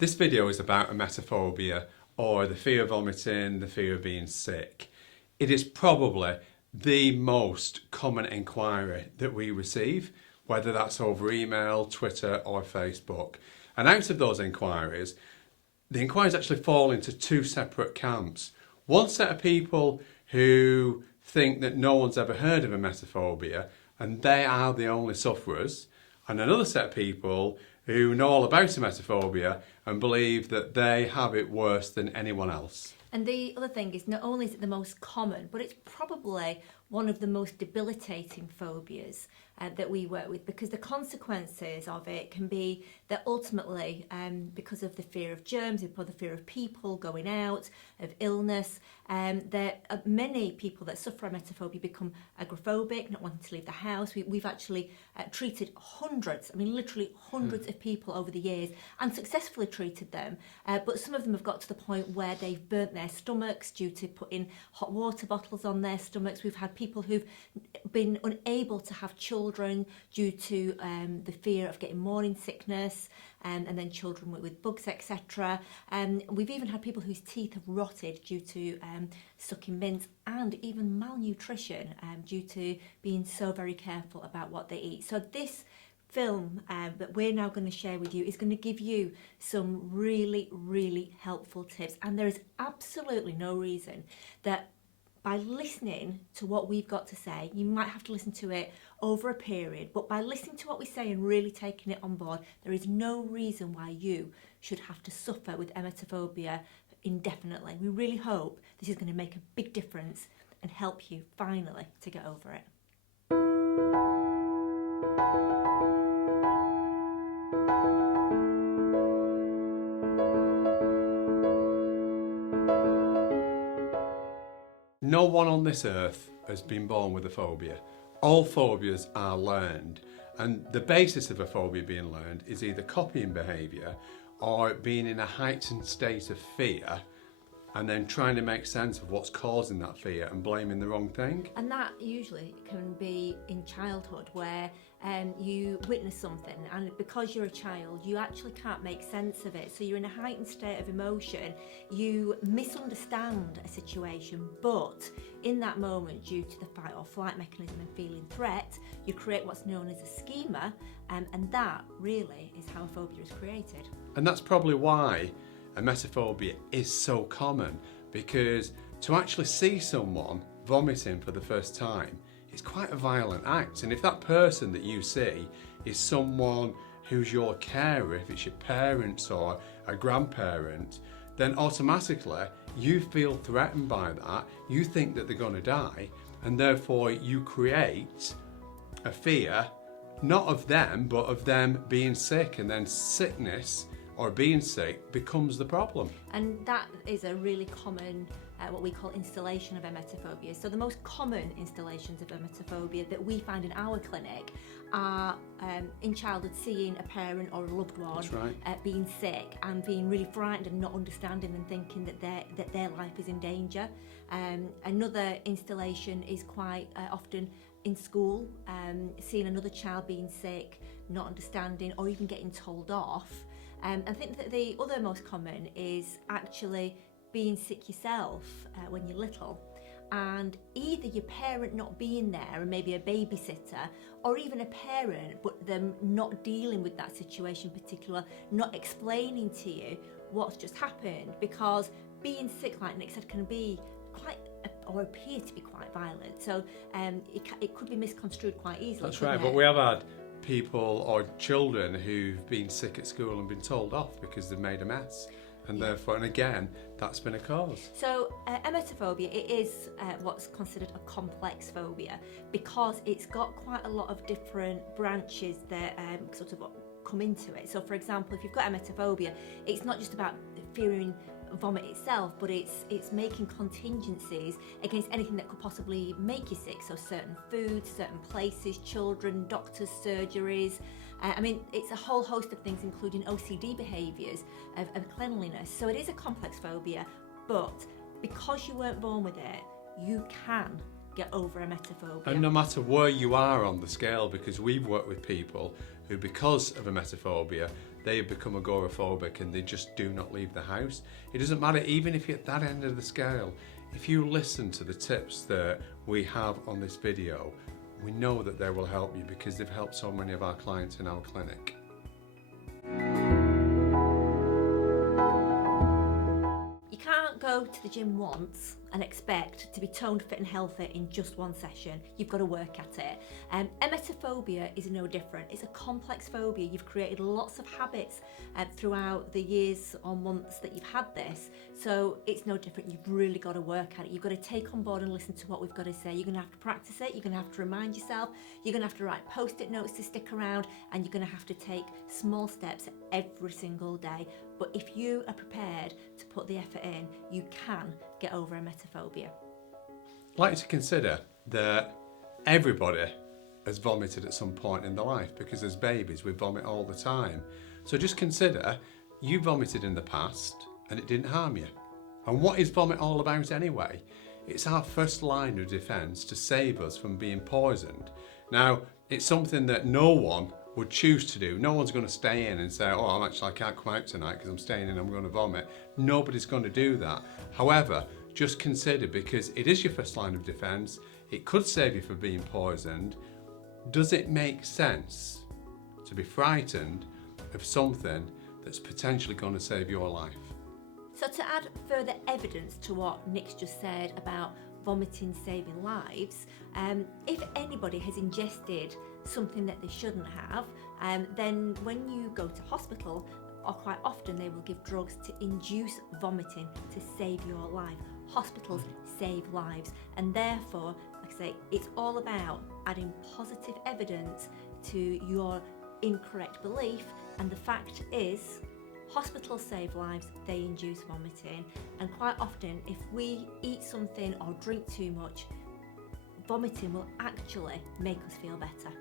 This video is about emetophobia, or the fear of vomiting, the fear of being sick. It is probably the most common inquiry that we receive, whether that's over email, Twitter or Facebook. And out of those inquiries, the inquiries actually fall into two separate camps. One set of people who think that no one's ever heard of emetophobia and they are the only sufferers, and another set of people who know all about emetophobia and believe that they have it worse than anyone else. And the other thing is, not only is it the most common, but it's probably one of the most debilitating phobias that we work with, because the consequences of it can be that ultimately, because of the fear of germs, because of the fear of people going out, of illness, there are many people that suffer emetophobia become agoraphobic, not wanting to leave the house. We've actually treated hundreds, literally hundreds of people over the years and successfully treated them. But some of them have got to the point where they've burnt their stomachs due to putting hot water bottles on their stomachs. We've had people who've been unable to have children due to the fear of getting morning sickness, and then children with bugs, etc. We've even had people whose teeth have rotted due to sucking mints, and even malnutrition due to being so very careful about what they eat. So this film that we're now going to share with you is going to give you some really helpful tips, and there is absolutely no reason that by listening to what we've got to say, you might have to listen to it over a period, but by listening to what we say and really taking it on board, there is no reason why you should have to suffer with emetophobia indefinitely. We really hope this is going to make a big difference and help you finally to get over it. No one on this earth has been born with a phobia. All phobias are learned, and the basis of a phobia being learned is either copying behaviour or being in a heightened state of fear and then trying to make sense of what's causing that fear and blaming the wrong thing. And that usually can be in childhood, where you witness something and because you're a child you actually can't make sense of it, so you're in a heightened state of emotion, you misunderstand a situation, but in that moment, due to the fight or flight mechanism and feeling threat, you create what's known as a schema, and that really is how a phobia is created. And that's probably why emetophobia is so common, because to actually see someone vomiting for the first time is quite a violent act. And if that person that you see is someone who's your carer, if it's your parents or a grandparent, then automatically you feel threatened by that, you think that they're going to die, and therefore you create a fear, not of them, but of them being sick, and then sickness or being sick becomes the problem. And that is a really common, what we call installation of emetophobia. So the most common installations of emetophobia that we find in our clinic are in childhood seeing a parent or a loved one being sick and being really frightened and not understanding and thinking that their life is in danger. Another installation is quite often in school, seeing another child being sick, not understanding or even getting told off. I think that the other most common is actually being sick yourself when you're little, and either your parent not being there and maybe a babysitter, or even a parent but them not dealing with that situation in particular, not explaining to you what's just happened, because being sick, like Nick said, can be quite or appear to be quite violent, so it could be misconstrued quite easily. That's right, but we have had people or children who've been sick at school and been told off because they've made a mess, and therefore, and again, that's been a cause. So emetophobia, it is what's considered a complex phobia, because it's got quite a lot of different branches that sort of come into it. So for example, if you've got emetophobia, it's not just about fearing vomit itself, but it's making contingencies against anything that could possibly make you sick. So certain foods, certain places, children, doctors, surgeries. It's a whole host of things, including OCD behaviours of cleanliness. So it is a complex phobia, but because you weren't born with it, you can get over emetophobia. And no matter where you are on the scale, because we've worked with people who, because of emetophobia, they have become agoraphobic and they just do not leave the house. It doesn't matter, even if you're at that end of the scale. If you listen to the tips that we have on this video, we know that they will help you because they've helped so many of our clients in our clinic. You can't go to the gym once and expect to be toned, fit and healthy in just one session. You've got to work at it. Emetophobia is no different. It's a complex phobia. You've created lots of habits throughout the years or months that you've had this, so it's no different. You've really got to work at it. You've got to take on board and listen to what we've got to say. You're going to have to practice it. You're going to have to remind yourself. You're going to have to write post-it notes to stick around, and you're going to have to take small steps every single day. But if you are prepared to put the effort in, you can get over emetophobia. I'd like you to consider that everybody has vomited at some point in their life, because as babies we vomit all the time. So just consider you vomited in the past and it didn't harm you. And what is vomit all about anyway? It's our first line of defence to save us from being poisoned. Now, it's something that no one would choose to do. No one's going to stay in and say, oh, I can't come out tonight because I'm staying in, I'm going to vomit. Nobody's going to do that. However, just consider, because it is your first line of defence, it could save you from being poisoned. Does it make sense to be frightened of something that's potentially going to save your life? So to add further evidence to what Nick's just said about vomiting saving lives, if anybody has ingested something that they shouldn't have, then when you go to hospital, or quite often they will give drugs to induce vomiting to save your life. Hospitals save lives, and therefore, like I say, it's all about adding positive evidence to your incorrect belief. And the fact is, hospitals save lives, they induce vomiting, and quite often if we eat something or drink too much, vomiting will actually make us feel better.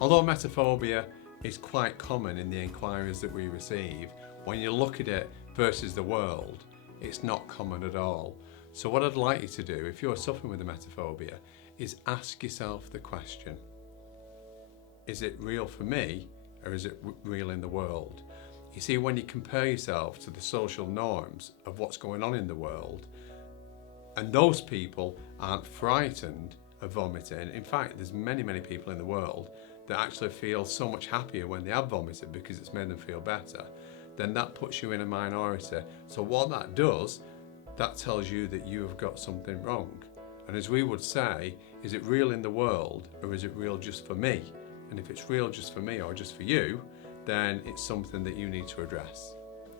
Although emetophobia is quite common in the inquiries that we receive, when you look at it versus the world, it's not common at all. So what I'd like you to do, if you're suffering with emetophobia, is ask yourself the question, is it real for me or is it real in the world? You see, when you compare yourself to the social norms of what's going on in the world, and those people aren't frightened of vomiting. In fact, there's many people in the world that actually feel so much happier when they have vomited because it's made them feel better, then that puts you in a minority. So what that does, that tells you that you have got something wrong. And as we would say, is it real in the world or is it real just for me? And if it's real just for me or just for you, then it's something that you need to address.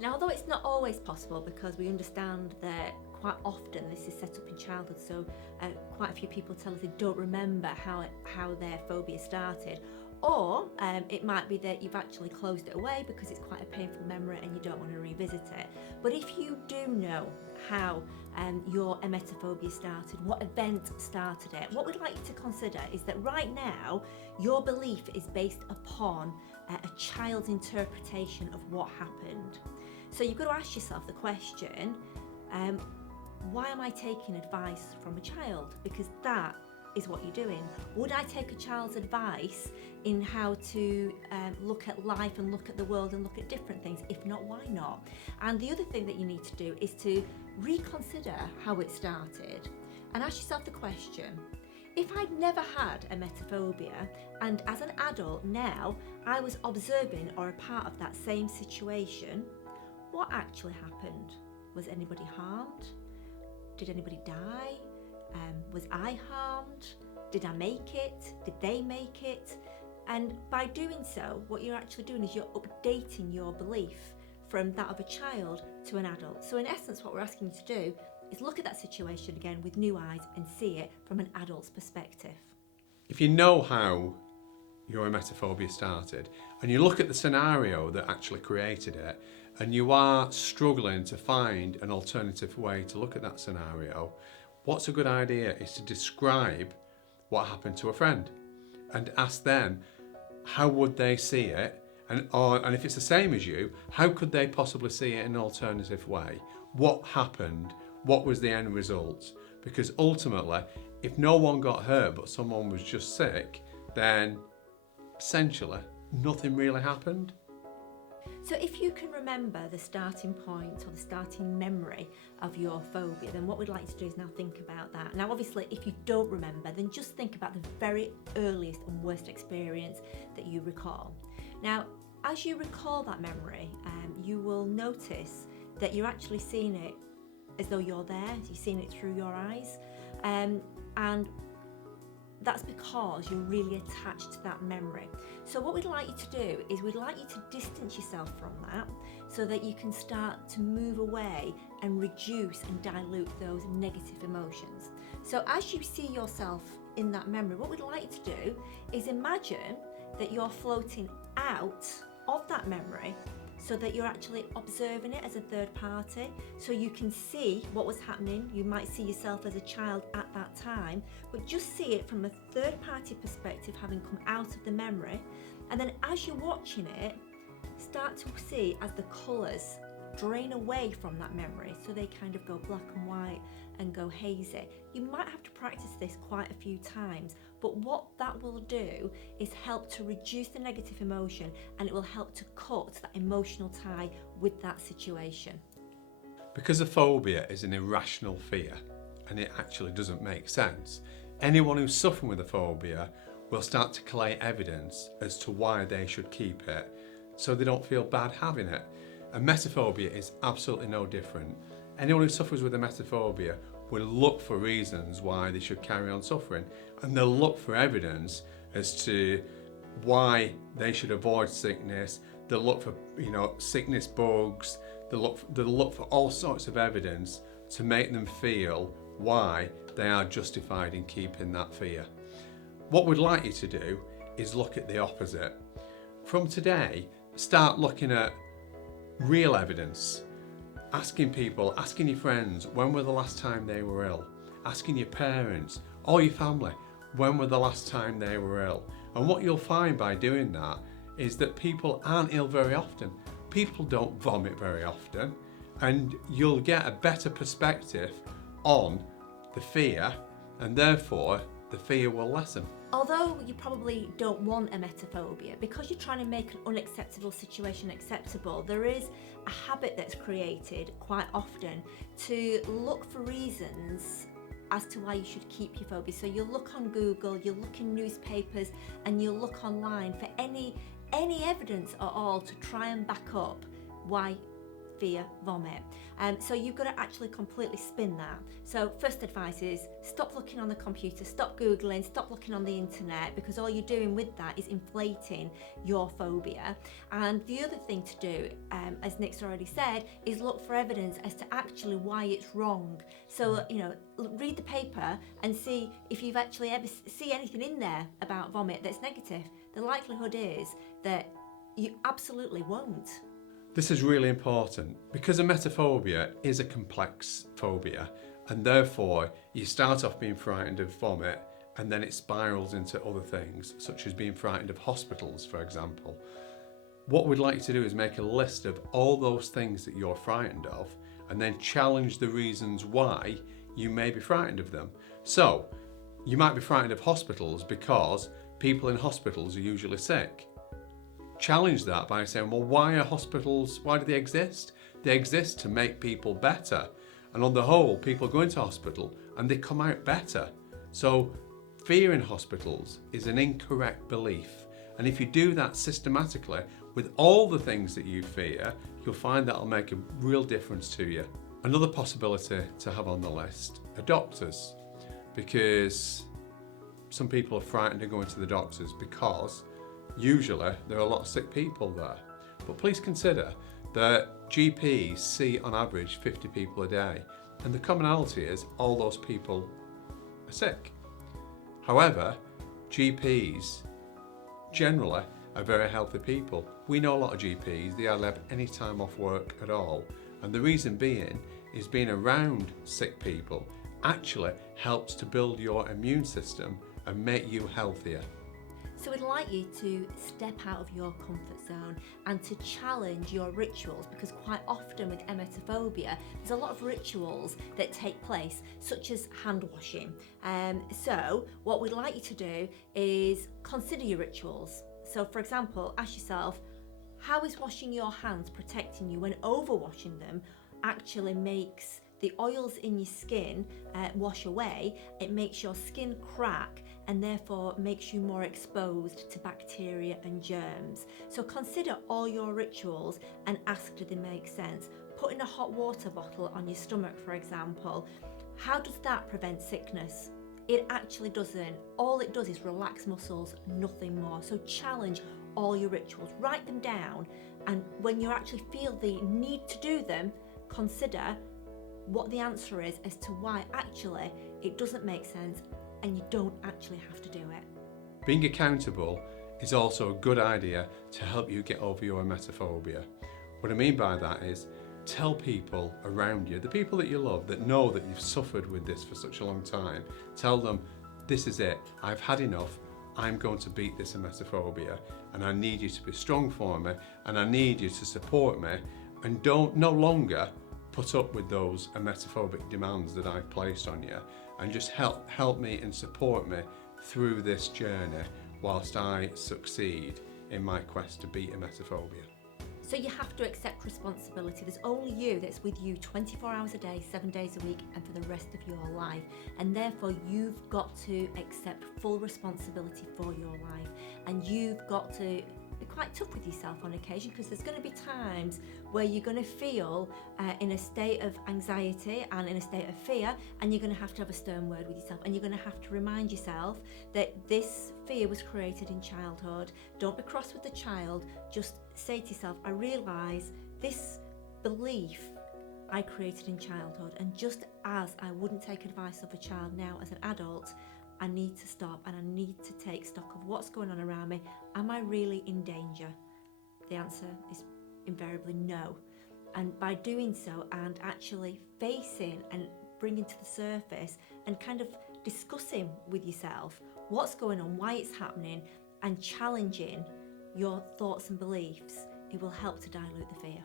Now, although it's not always possible, because we understand that quite often this is set up in childhood, so quite a few people tell us they don't remember how their phobia started, or it might be that you've actually closed it away because it's quite a painful memory and you don't want to revisit it. But if you do know how your emetophobia started, what event started it, what we'd like you to consider is that right now your belief is based upon a child's interpretation of what happened. So you've got to ask yourself the question, why am I taking advice from a child? Because that is what you're doing. Would I take a child's advice in how to look at life and look at the world and look at different things? If not, why not? And the other thing that you need to do is to reconsider how it started and ask yourself the question, if I'd never had emetophobia and as an adult now I was observing or a part of that same situation, what actually happened? Was anybody harmed? Did anybody die? Was I harmed? Did I make it? Did they make it? And by doing so, what you're actually doing is you're updating your belief from that of a child to an adult. So in essence, what we're asking you to do is look at that situation again with new eyes and see it from an adult's perspective. If you know how your emetophobia started, and you look at the scenario that actually created it, and you are struggling to find an alternative way to look at that scenario, what's a good idea is to describe what happened to a friend and ask them how would they see it, and if it's the same as you, how could they possibly see it in an alternative way? What happened? What was the end result? Because ultimately, if no one got hurt but someone was just sick, then essentially nothing really happened. So if you can remember the starting point or the starting memory of your phobia, then what we'd like to do is now think about that. Now obviously if you don't remember, then just think about the very earliest and worst experience that you recall. Now as you recall that memory, you will notice that you're actually seeing it as though you're there, you're seeing it through your eyes, and that's because you're really attached to that memory. So what we'd like you to do is we'd like you to distance yourself from that so that you can start to move away and reduce and dilute those negative emotions. So as you see yourself in that memory, what we'd like you to do is imagine that you're floating out of that memory so that you're actually observing it as a third party, so you can see what was happening. You might see yourself as a child at that time, but just see it from a third party perspective, having come out of the memory. And then as you're watching it, start to see as the colours drain away from that memory, so they kind of go black and white and go hazy. You might have to practice this quite a few times, but what that will do is help to reduce the negative emotion, and it will help to cut that emotional tie with that situation. Because a phobia is an irrational fear and it actually doesn't make sense, anyone who's suffering with a phobia will start to collate evidence as to why they should keep it, so they don't feel bad having it. Emetophobia is absolutely no different. Anyone who suffers with emetophobia will look for reasons why they should carry on suffering, and they'll look for evidence as to why they should avoid sickness. They'll look for, sickness bugs. They'll look for all sorts of evidence to make them feel why they are justified in keeping that fear. What we'd like you to do is look at the opposite. From today, start looking at real evidence. Asking people, asking your friends, when were the last time they were ill? Asking your parents or your family, when were the last time they were ill? And what you'll find by doing that is that people aren't ill very often. People don't vomit very often, and you'll get a better perspective on the fear, and therefore the fear will lessen. Although you probably don't want emetophobia, because you're trying to make an unacceptable situation acceptable, there is a habit that's created quite often to look for reasons as to why you should keep your phobia. So you'll look on Google, you'll look in newspapers, and you'll look online for any evidence at all to try and back up why fear vomit. So you've got to actually completely spin that. So first advice is stop looking on the computer, stop Googling, stop looking on the internet, because all you're doing with that is inflating your phobia. And the other thing to do, as Nick's already said, is look for evidence as to actually why it's wrong. So, read the paper and see if you've actually ever see anything in there about vomit that's negative. The likelihood is that you absolutely won't. This is really important because emetophobia is a complex phobia, and therefore you start off being frightened of vomit and then it spirals into other things, such as being frightened of hospitals, for example. What we'd like you to do is make a list of all those things that you're frightened of and then challenge the reasons why you may be frightened of them. So you might be frightened of hospitals because people in hospitals are usually sick. Challenge that by saying, well, why are hospitals, why do they exist? They exist to make people better. And on the whole, people go into hospital and they come out better. So fear in hospitals is an incorrect belief. And if you do that systematically with all the things that you fear, you'll find that'll make a real difference to you. Another possibility to have on the list are doctors, because some people are frightened of going to the doctors because usually there are a lot of sick people there. But please consider that GPs see on average 50 people a day, and the commonality is all those people are sick. However, GPs generally are very healthy people. We know a lot of GPs, they hardly have any time off work at all, and the reason being is being around sick people actually helps to build your immune system and make you healthier. So we'd like you to step out of your comfort zone and to challenge your rituals, because quite often with emetophobia, there's a lot of rituals that take place, such as hand washing. So what we'd like you to do is consider your rituals. So for example, ask yourself, How is washing your hands protecting you when overwashing them actually makes the oils in your skin wash away? It makes your skin crack and therefore makes you more exposed to bacteria and germs. So consider all your rituals and ask, do they make sense? Putting a hot water bottle on your stomach, for example, how does that prevent sickness? It actually doesn't. All it does is relax muscles, nothing more. So challenge all your rituals, write them down, and when you actually feel the need to do them, consider what the answer is as to why actually it doesn't make sense and you don't actually have to do it. Being accountable is also a good idea to help you get over your emetophobia. What I mean by that is, tell people around you, the people that you love, that know that you've suffered with this for such a long time, tell them, this is it, I've had enough, I'm going to beat this emetophobia, and I need you to be strong for me, and I need you to support me, and don't no longer put up with those emetophobic demands that I've placed on you, and just help me and support me through this journey whilst I succeed in my quest to beat emetophobia. So you have to accept responsibility. There's only you that's with you 24 hours a day, 7 days a week, and for the rest of your life. And therefore you've got to accept full responsibility for your life. And you've got to be quite tough with yourself on occasion, because there's going to be times where you're going to feel in a state of anxiety and in a state of fear, and you're going to have a stern word with yourself, and you're going to have to remind yourself that this fear was created in childhood. Don't be cross with the child, just say to yourself, I realise this belief I created in childhood, and just as I wouldn't take advice of a child now as an adult, I need to stop and I need to take stock of what's going on around me. Am I really in danger? The answer is invariably no. And by doing so and actually facing and bringing to the surface and kind of discussing with yourself what's going on, why it's happening, and challenging your thoughts and beliefs, it will help to dilute the fear.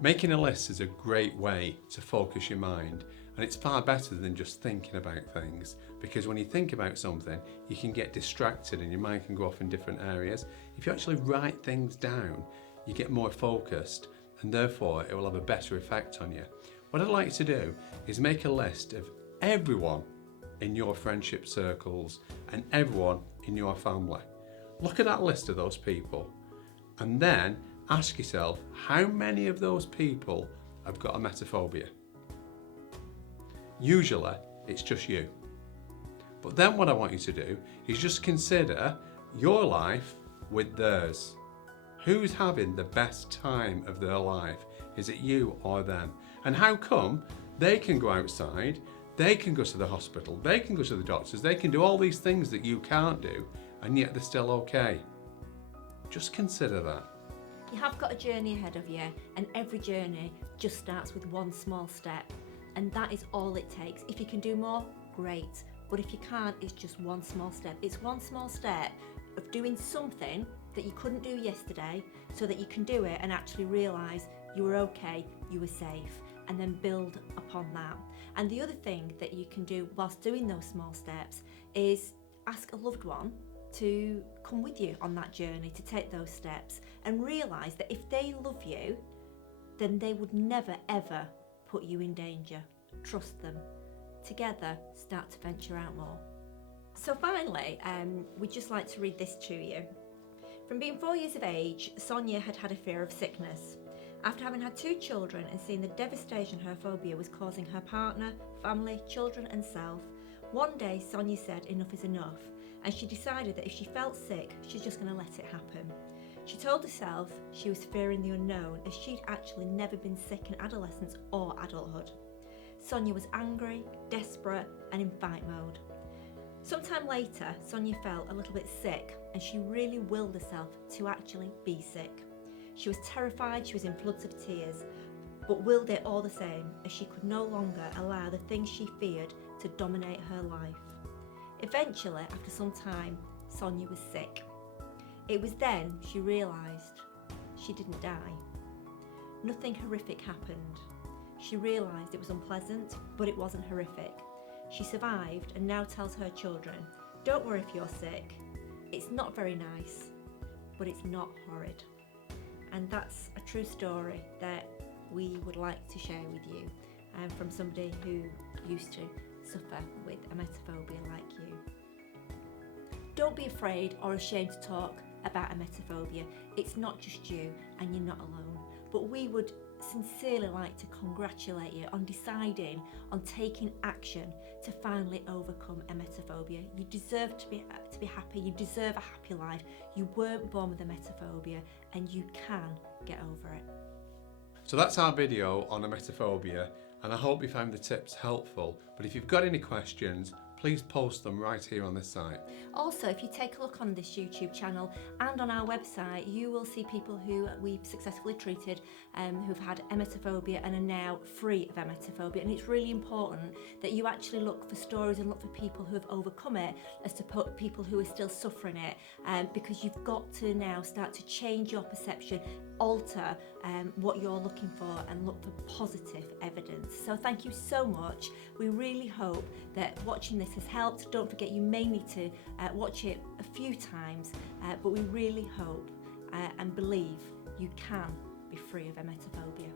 Making a list is a great way to focus your mind, and it's far better than just thinking about things, because when you think about something you can get distracted and your mind can go off in different areas. If you actually write things down, you get more focused, and therefore it will have a better effect on you. What I'd like to do is make a list of everyone in your friendship circles and everyone in your family. Look at that list of those people and then ask yourself, how many of those people have got emetophobia? Usually it's just you. But then what I want you to do is just consider your life with theirs. Who's having the best time of their life? Is it you or them? And how come they can go outside, they can go to the hospital, they can go to the doctors, they can do all these things that you can't do, and yet they're still okay? Just consider that. You have got a journey ahead of you, and every journey just starts with one small step, and that is all it takes. If you can do more, great, but if you can't, it's just one small step. It's one small step of doing something that you couldn't do yesterday, so that you can do it and actually realise you were okay, you were safe, and then build upon that. And the other thing that you can do whilst doing those small steps is ask a loved one to come with you on that journey, to take those steps, and realise that if they love you, then they would never ever put you in danger. Trust them. Together, start to venture out more. So finally, we'd just like to read this to you. From being 4 years of age, Sonia had had a fear of sickness. After having had 2 children and seeing the devastation her phobia was causing her partner, family, children and self, one day Sonia said enough is enough, and she decided that if she felt sick, she's just going to let it happen. She told herself she was fearing the unknown, as she'd actually never been sick in adolescence or adulthood. Sonia was angry, desperate and in fight mode. Sometime later, Sonia felt a little bit sick, and she really willed herself to actually be sick. She was terrified, she was in floods of tears, but willed it all the same, as she could no longer allow the things she feared to dominate her life. Eventually, after some time, Sonia was sick. It was then she realised she didn't die. Nothing horrific happened. She realised it was unpleasant, but it wasn't horrific. She survived and now tells her children, don't worry if you're sick. It's not very nice, but it's not horrid. and that's a true story that we would like to share with you from somebody who used to suffer with emetophobia like you. Don't be afraid or ashamed to talk about emetophobia. It's not just you, and you're not alone. But we would sincerely like to congratulate you on deciding on taking action to finally overcome emetophobia. You deserve to be happy. You deserve a happy life. You weren't born with emetophobia, and you can get over it. So that's our video on emetophobia, and I hope you found the tips helpful. But if you've got any questions, please post them right here on this site. Also, if you take a look on this YouTube channel and on our website, you will see people who we've successfully treated who've had emetophobia and are now free of emetophobia. And it's really important that you actually look for stories and look for people who have overcome it as to people who are still suffering it, because you've got to now start to change your perception, alter what you're looking for, and look for positive evidence. So thank you so much. We really hope that watching this has helped. Don't forget, you may need to watch it a few times, but we really hope and believe you can be free of emetophobia.